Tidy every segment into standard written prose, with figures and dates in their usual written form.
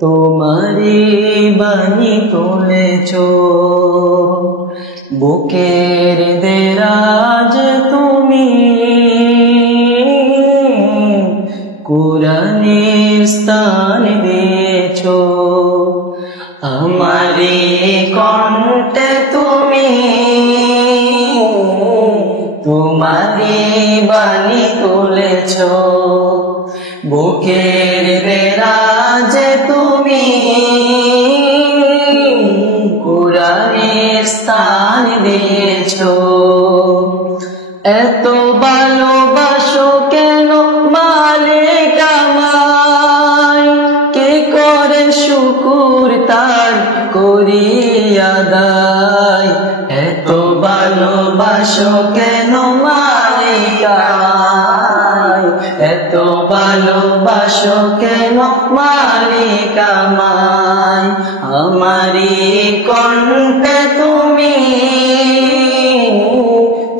তোমারি বাণী তুলেছো বুকের দেরাজ তুমি কুরআনের স্থান দিয়েছো আমারি কণ্ঠে তুমি তোমারি বাণী তুলেছো বুকের দেরাজ তুমি কুরআনের স্থান দিয়েছো এত ভালোবাসো কেন মালিক আমায় কে করে শুকর তার করি আদায় এত ভালোবাসো কেন মালিক আমায় এত ভালোবাসো কেন মালিক আমায় আমারি কণ্ঠে তুমি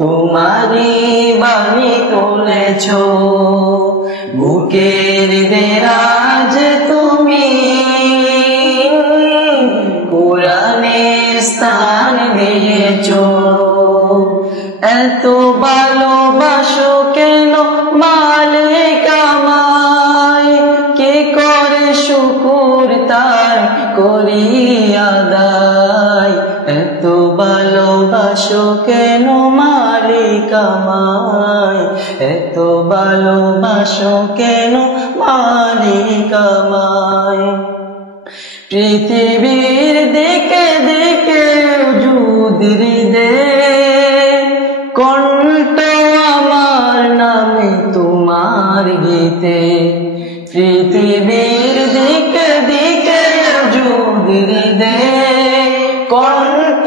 তোমারি বাণী তুলেছো বুকের দেরাজ তুমি কুরআনের স্থান দিয়েছো এত ভালোবাসো কেন মালিক আমায় কে করে শুকর তার করি আদায় এত ভালোবাসো কেন মালিক আমায় এত ভালোবাসো কেন মালিক আমায় পৃথিবীর দিকে দিকে যুদির দে কণ্ঠ আমার নামে তোমার গীতে পৃথিবীর দিকে দিকে যুদির দে কণ্ঠ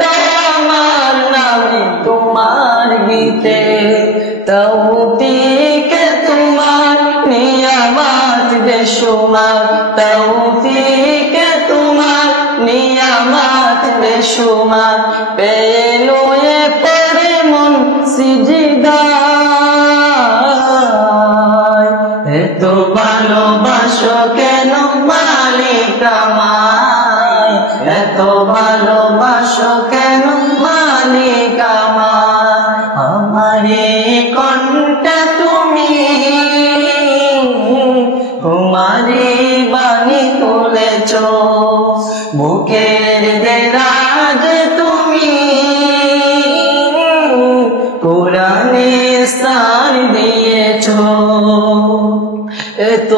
আমার নামে তোমার গীতে তৌফিকে তোমার নিয়ামত বেশুমার তৌফিকে তোমার নিয়ামত বেশুমার পেলো এ পরে মন সিজদায় এত ভালোবাসো কেন মালিক আমায় এত ভালোবাসো কেন মালিক আমায় আমারে কণ্ঠে তুমি তোমারি বাণী তুলেছো বুকের দেরাজ তুমি কুরআনের স্থান দিয়েছো এত